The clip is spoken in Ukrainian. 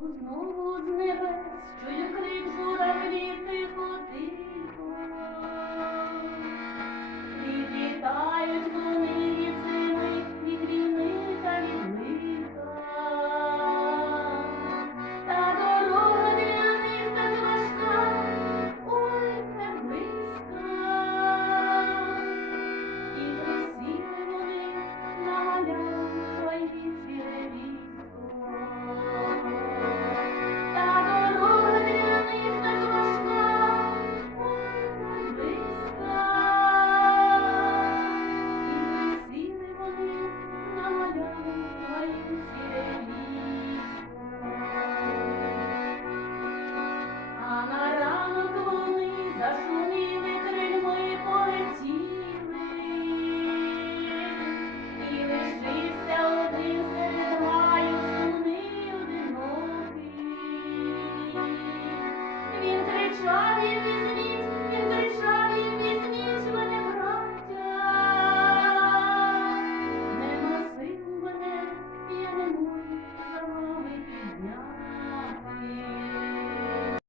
Знову з небес чую крик журавлів тихо-тихо. Відлітають вони від зими, від війни та від лиха. Та дорога для них так важка, ой, не близька. І присіли вони на галяву й ціле військо. Зашуміли крильми, полетіли, і лишився один серед гаю сумний одинокий. Він кричав і не зміг